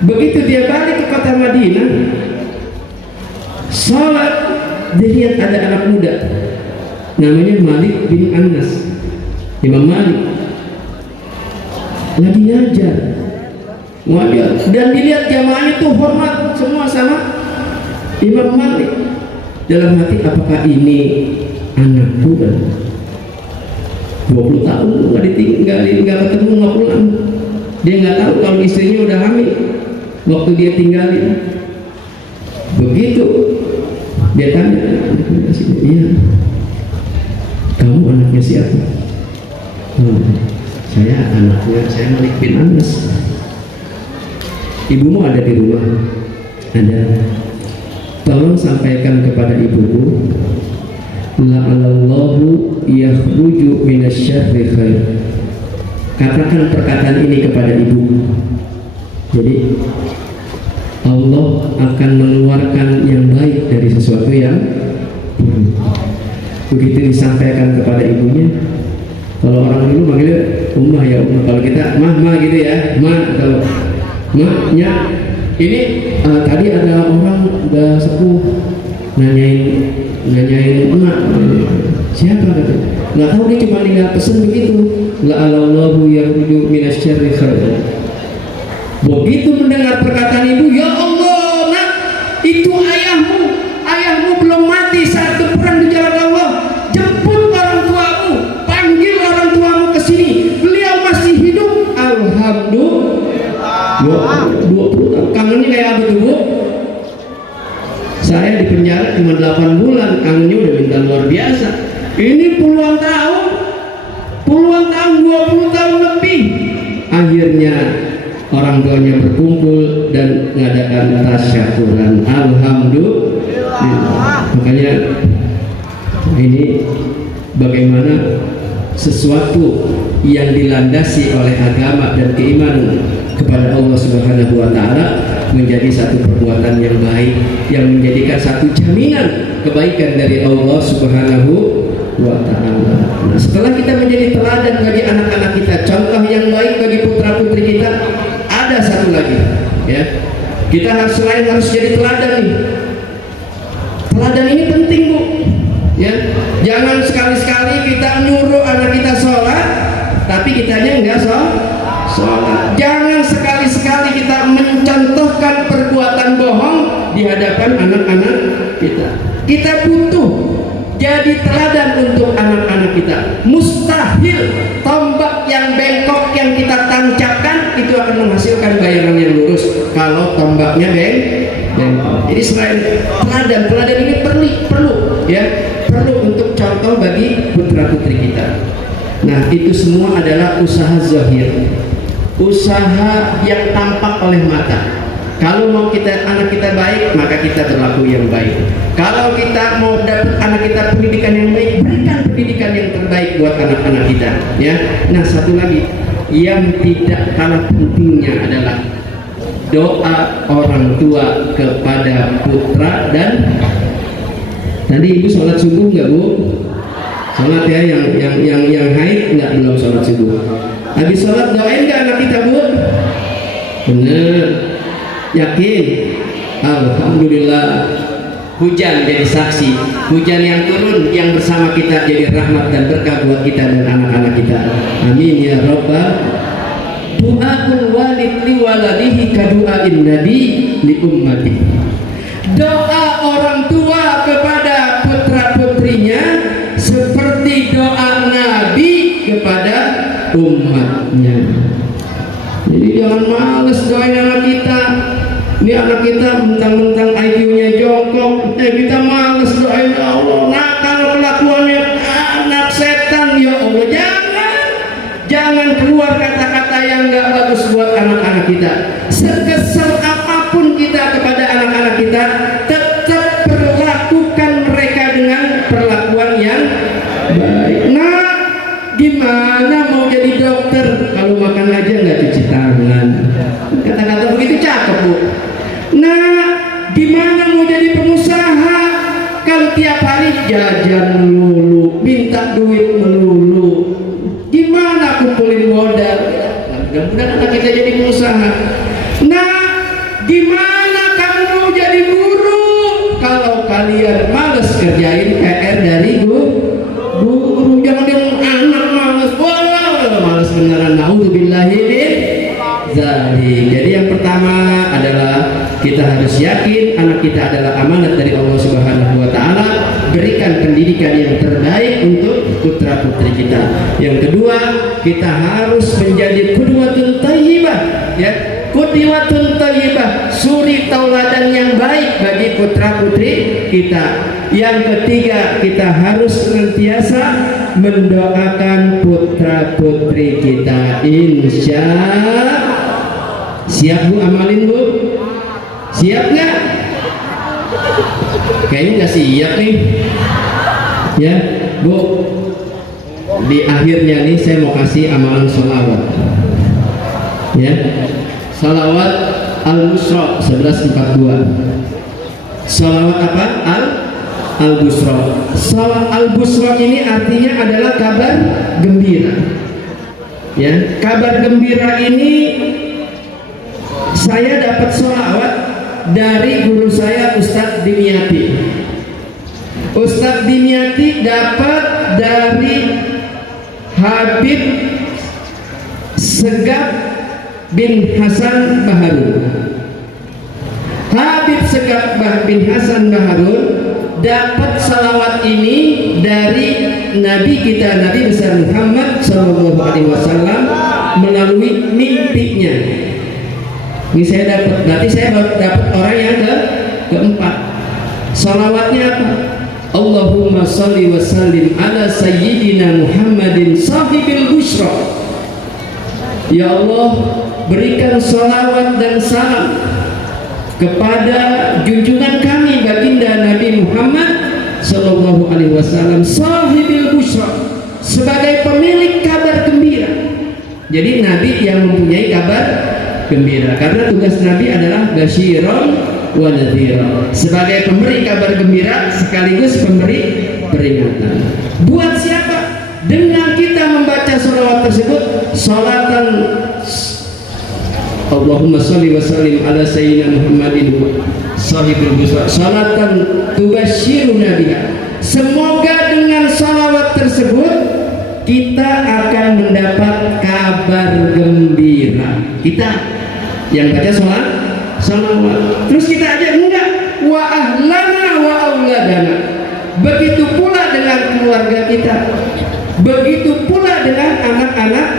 Begitu dia balik ke kota Madinah, sholat, dilihat ada anak muda namanya Malik bin Anas, Imam Malik lagi ngajar, dan dilihat jamaahnya tuh hormat semua sama Imam Malik. Dalam hati, apakah ini anakku kan? 20 tahun nggak ditinggalin, nggak ketemu, nggak pulang. Dia nggak tahu kalau istrinya udah hamil waktu dia tinggalin. Begitu dia tanya, iya, kamu anaknya siapa? Saya anaknya, saya Malik bin Anas. Ibumu ada di rumah? Ada. Tolong sampaikan kepada ibuku, la'allahu yakhruju minasyarri khair. Katakan perkataan ini kepada ibu. Jadi Allah akan mengeluarkan yang baik dari sesuatu yang buruk. Begitu disampaikan kepada ibunya. Kalau orang dulu manggilnya ummah, ya ummah. Kalau kita mah gitu ya, mah atau mahnya. Ini tadi ada orang udah sepuh nanyain emak, siapa kata? Nggak tahu, dia cuma tinggal pesen begitu, la'allahu yakhruju minasyarri khair. Begitu mendengar perkataan ibu, ya Allah, nak, itu ayahmu belum mati saat berperang di jalan Allah. Jemput orang tuamu, panggil orang tuamu ke sini, beliau masih hidup. Alhamdulillah. 20 tahun, kangennya kayak apa tuh, Bu? Saya di penjara cuma 8 bulan, kangennya udah minta luar biasa. Ini puluhan tahun, 20 tahun lebih. Akhirnya orang tuanya berkumpul dan mengadakan tasyakuran. Alhamdulillah. Makanya ini bagaimana sesuatu yang dilandasi oleh agama dan keimanan kepada Allah Subhanahu wa taala menjadi satu perbuatan yang baik, yang menjadikan satu jaminan kebaikan dari Allah Subhanahu wa taala. Nah, setelah kita menjadi teladan bagi anak-anak kita, contoh yang baik bagi putra-putri kita, ada satu lagi, ya. Kita selain harus jadi teladan nih. Teladan ini penting, Bu. Ya. Jangan sekali-sekali kita nyuruh anak kita sholat, tapi kitanya enggak sholat. Jangan sekali-sekali kita mencontohkan perbuatan bohong di hadapan anak-anak kita. Kita butuh jadi teladan untuk anak-anak kita. Mustahil tombak yang bengkok yang kita tancapkan itu akan menghasilkan bayangan yang lurus kalau tombaknya bengkok. Jadi selain teladan ini perlu untuk contoh bagi putra-putri kita. Nah, itu semua adalah usaha zahir, usaha yang tampak oleh mata. Kalau mau anak kita baik, maka kita berlaku yang baik. Kalau kita mau dapat anak kita pendidikan yang baik, berikan pendidikan yang terbaik buat anak-anak kita, ya. Nah, satu lagi yang tidak kalah pentingnya adalah doa orang tua kepada putra. Dan tadi ibu sholat subuh nggak, Bu? Sholat ya, yang haid nggak, belum sholat subuh. Habis sholat doain nggak anak kita, Bu? Bener. Yakin? Alhamdulillah. Hujan jadi saksi, hujan yang turun yang bersama kita jadi rahmat dan berkah buat kita dan anak-anak kita. Amin ya rabbal. Du'aul walid li waladihi kadu'ain nabi li ummati. Doa orang tua kepada putra-putrinya seperti doa Nabi kepada umatnya. Jadi jangan males doain anak kita. Ini anak kita mentang-mentang IQ-nya jongkok, kita males doain Allah. Nah kalau kelakuannya anak setan, ya Allah, jangan keluar kata-kata yang nggak bagus buat anak-anak kita. Sekesal apapun kita kepada anak-anak kita, tetap perlakukan mereka dengan perlakuan yang baik. Nah, gimana mau jadi dokter kalau makan aja nggak cuci tangan? Kata-kata begitu cakep, Bu. Nah, gimana mau jadi pengusaha kalau tiap hari jajan melulu, minta duit melulu? Gimana kumpulin modal? Mudah-mudahan anak kita jadi pengusaha. Nah, gimana kamu mau jadi guru kalau kalian males kerjain PR dari guru? Jangan anak males, males beneran. Naudzubillahi min dzalik. Jadi yang pertama adalah kita harus yakin anak kita adalah amanat dari Allah Subhanahu wa taala. Berikan pendidikan yang terbaik untuk putra-putri kita. Yang kedua, kita harus menjadi qudwatun thayyibah, ya. Qudwatun thayyibah, suri tauladan yang baik bagi putra-putri kita. Yang ketiga, kita harus senantiasa mendoakan putra-putri kita. Insya siap Bu, amalin Bu? Siap nggak? Kayaknya nggak siap nih. Ya Bu, di akhirnya nih saya mau kasih amalan sholawat. Ya, sholawat al-busra 1142. Sholawat apa? Al-busra. Sholawat al-busra ini artinya adalah kabar gembira. Ya, kabar gembira ini saya dapat sholawat dari guru saya Ustadz Dimyati. Ustadz Dimyati dapat dari Habib Segaf bin Hasan Baharun. Habib Segaf bin Hasan Baharun dapat salawat ini dari Nabi kita, Nabi besar Muhammad SAW melalui mimpinya. Ini saya dapat, berarti saya dapat orang yang keempat. Salawatnya apa? Allahumma salli wa sallim ala sayyidina Muhammadin sahibil busyra. Ya Allah, berikan salawat dan salam kepada junjungan kami baginda Nabi Muhammad sallallahu alaihi wasallam sahibil busyra, sebagai pemilik kabar gembira. Jadi Nabi yang mempunyai kabar gembira, karena tugas Nabi adalah basyiron wa nadhira, sebagai pemberi kabar gembira sekaligus pemberi peringatan. Buat siapa? Dengan kita membaca sholawat tersebut, sholatan Allahumma sholli wa sallim ala sayyidina Muhammadin sahibul busra, sholatan tubasyiruna biha. Semoga dengan sholawat tersebut kita akan mendapat kabar gembira. Kita yang baca sholawat, terus kita aja enggak, wa ahlana wa auladana. Begitu pula dengan keluarga kita, begitu pula dengan anak-anak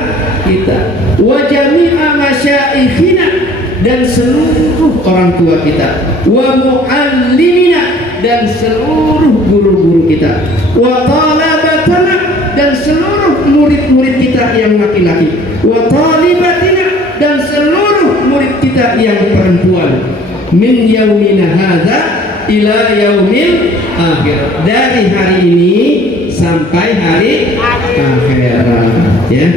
kita, wa jami'a masyaikhina, dan seluruh orang tua kita, wa muallimina, dan seluruh guru-guru kita, wa talabatana, dan seluruh murid-murid kita yang laki-laki, wa talibatina, dan seluruh murid kita yang perempuan, min yaumina hadza ila yaumil akhir, dari hari ini sampai hari akhirat. Ya,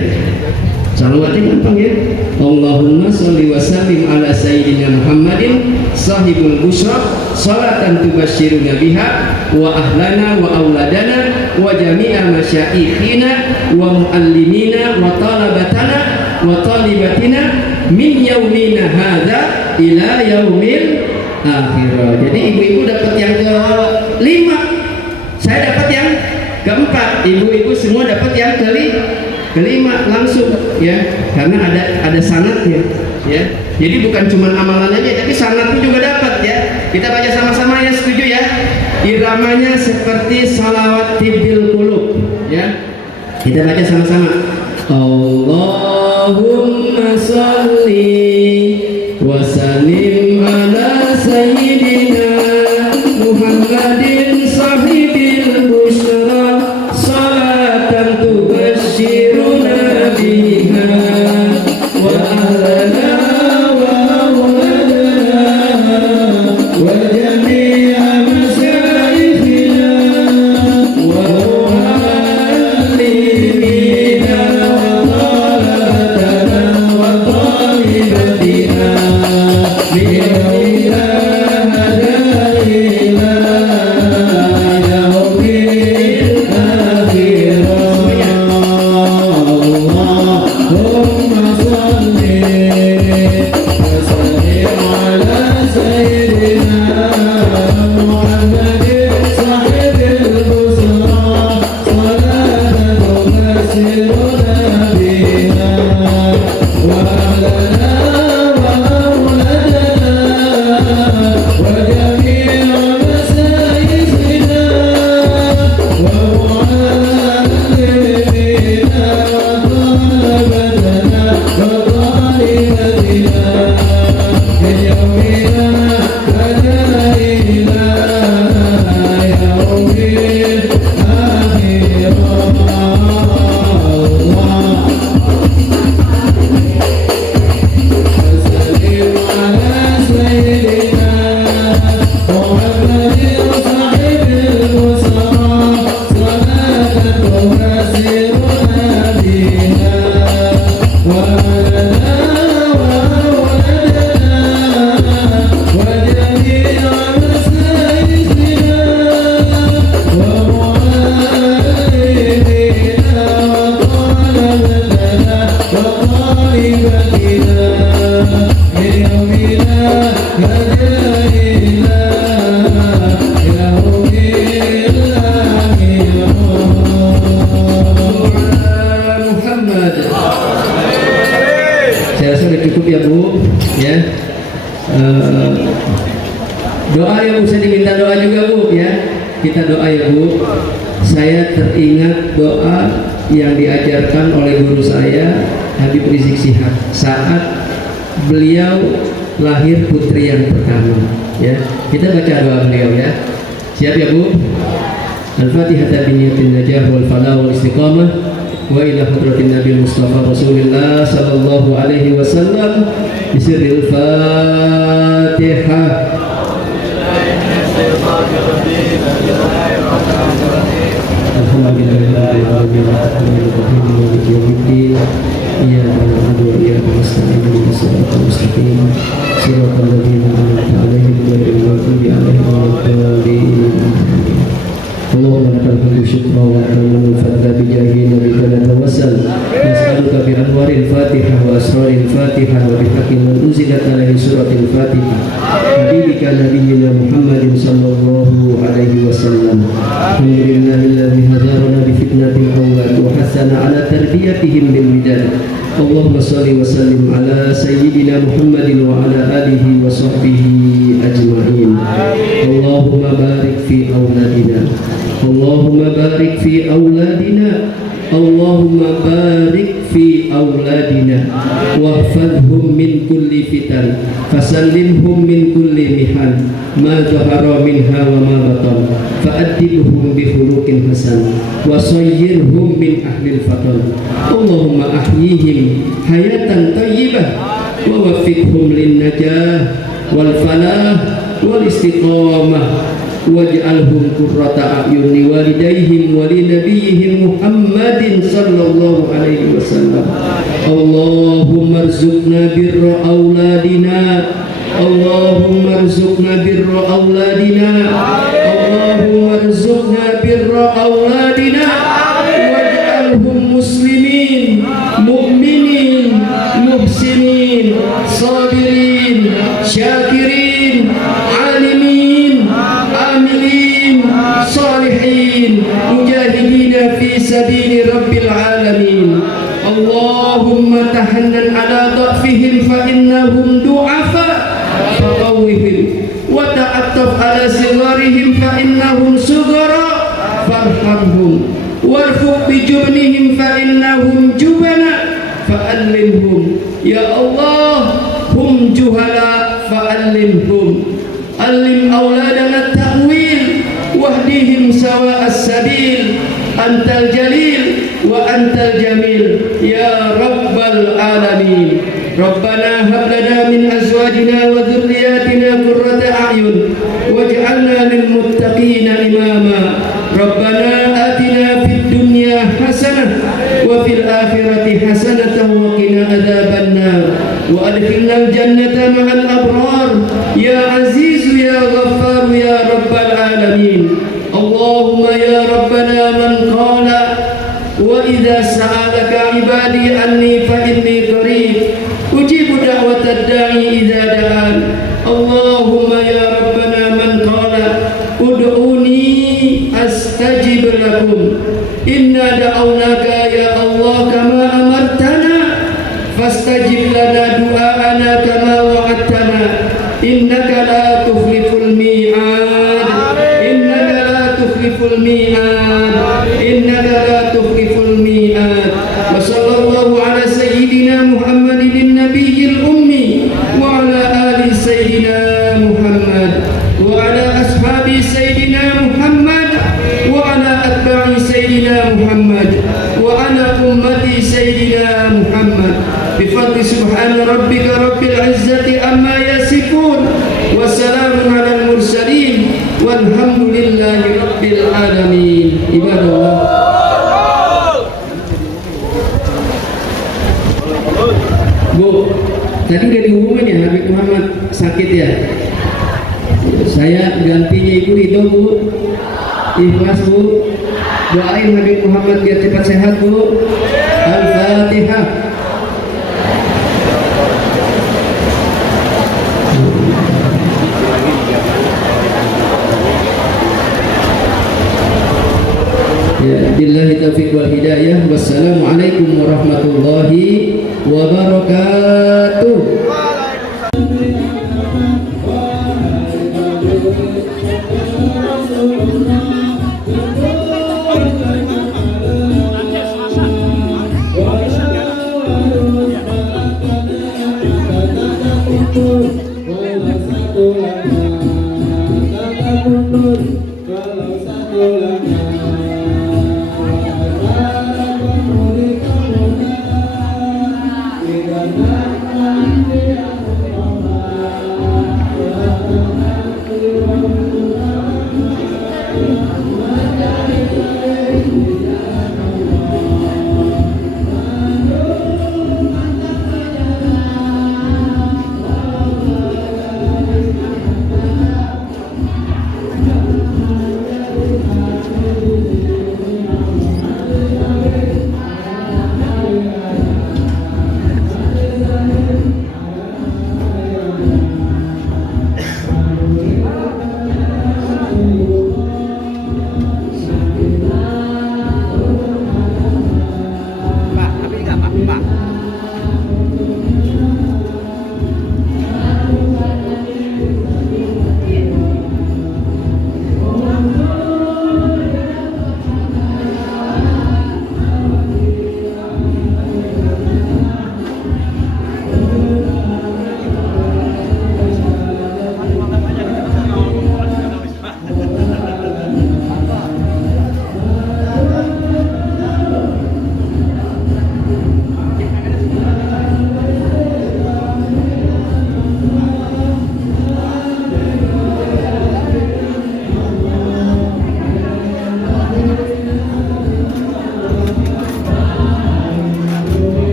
salawatnya gampang ya. Allahumma sholli wa sallim ala sayyidina Muhammadin sahibul busra, salatan tubasyiruna biha wa ahlana wa auladana wa jami'a masyaikhina wa muallimina wa talabatana wa talibatina min yaumina hadza ila yaumil akhir. Jadi ibu-ibu dapat yang kelima, saya dapat yang keempat, ibu-ibu semua dapat yang kelima langsung ya, karena ada sanadnya ya. Jadi bukan cuma amalan aja, tapi sanadnya juga dapat ya. Kita baca sama-sama ya, setuju ya? Iramanya seperti salawat tibil qulub ya. Kita baca sama-sama. Allahumma sholli wa sallim ala sayyidina Muhammadin sahibil busyra salatan tubashshiruna biha wa ahlana wa auladana wa jami'a masyayikhina wa muallimina wa talabatana wa talibatina doa yang bisa diminta doa juga Bu ya. Kita doa ya Bu. Saya teringat doa yang diajarkan oleh guru saya Habib Rizik Syihab saat beliau lahir putri yang pertama ya. Kita baca doa beliau ya. Siap ya Bu? Al-Fatihah biniyatin najah wal falah wal istiqamah wa ila hadratin Nabi Mustafa Rasulullah sallallahu alaihi wasallam bisirril Fatihah. Allahumma lakal hamdu syukran wa lakal fadla bi jahi nabiyika natawassal nas'aluka bi anwaril fatihah wa asraril fatihah wa bi haqqi man unzilat alaihi suratil fatihah habibika nabiyyina Muhammadin sallallahu alaihi wasallam. Alhamdulillahilladzi hadarana bi fitnatil awwal wa hasana ala tarbiyatihim bil widad. Allahumma shalli wa sallim ala sayyidina Muhammadin wa ala alihi wa sahbihi ajma'in. Allahumma barik fi auladina, Allahumma barik fi auladina, Allahumma barik fi auladina wahfadhum min kulli fitan fasallimhum min kulli mihan ma zahara minha wa ma batan fa'addibhum bi khuluqin hasan wa sayyirhum min ahlil fatan. Allahumma ahyihim hayatan tayyibah wa waffiqhum lin najah wal falah wal istiqamah waj'alhum qurrata a'yuni walidayhim wa li nabiyyihim Muhammadin sallallahu alaihi wasallam. Allahumma arzuqna birra auladina, Allahumma arzuqna birra auladina, Allahumma arzuqna birra auladina waj'alhum muslimin mu'minin سبيل رب العالمين. اللهم تحنن على ضعفهم فإنهم ضعفاء فقوهم، وتعطف على صغارهم فإنهم صغراء فارحمهم، وارفق بجبنهم فإنهم جبناء فألمهم. يا الله هم جهلاء فألمهم. علم أولادنا التأويل واهدهم سواء السبيل. أنت الجليل وأنت الجميل يا رب العالمين. ربنا هب لنا من أزواجنا وذرياتنا قرة أعين واجعلنا للمتقين إماما. ربنا آتنا في الدنيا حسنة وفي الآخرة حسنة وقنا عذاب النار، وأدخلنا الجنة مع الأبرار يا عزيز يا غفار يا رب العالمين. اللهم يا ربنا من قال وإذا سألك عبادي عني فإني قريب أجيب دعوة الداعي إذا دعان. اللهم يا ربنا من قال ادعوني أستجب لكم إنا دعوناك يا الله كما أمرتنا فاستجب لنا دعاءنا كما وعدتنا إنك لا تخلف الميعاد. إنك لا تخلف الميعاد. إنك لا تخلف الميعاد. وصلى الله على سيدنا محمد النبي الأمي وعلى آل سيدنا محمد وعلى أصحاب سيدنا محمد وعلى أتباع سيدنا محمد وعلى أمة سيدنا محمد بفضل سبحان ربك رب العزة عما يصفون وسلام على المرسلين والحمد لله رب العالمين. عباد الله. Bu, tadi udah dihubungin ya Habib Muhammad sakit ya. Saya gantinya Ibu Ridho Bu. Ikhlas Bu. Doain Habib Muhammad biar cepat sehat Bu. Al-Fatihah. Ya, billahi taufiq wal hidayah. Wassalamualaikum warahmatullahi wabarakatuh.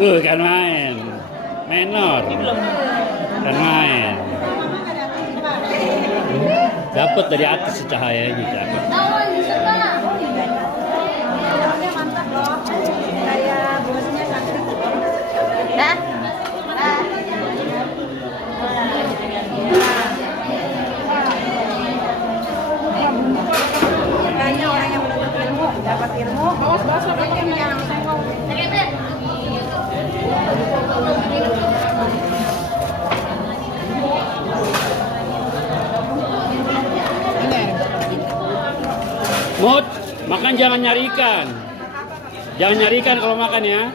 Kan main. Menor. Kan main. Dapat dari atas cahaya ini. Mantap loh. Kayak bosnya sakit. Dah. Makanya orang yang menuntut ilmu dapat ilmu. Bawas orang yang senggol. Mut, makan jangan nyari ikan. Jangan nyari ikan kalau makan ya.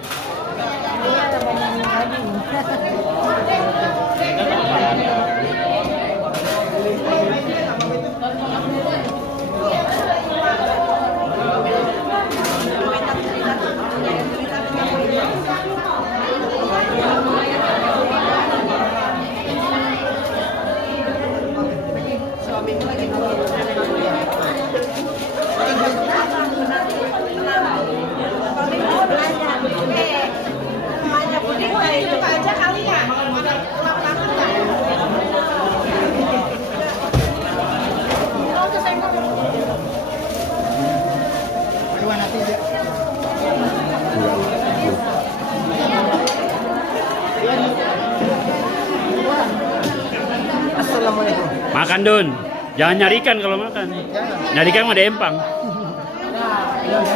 Assalamualaikum. Makan Dun. Jangan nyari ikan kalau makan. Nyari ikan mah ada empang. Nah,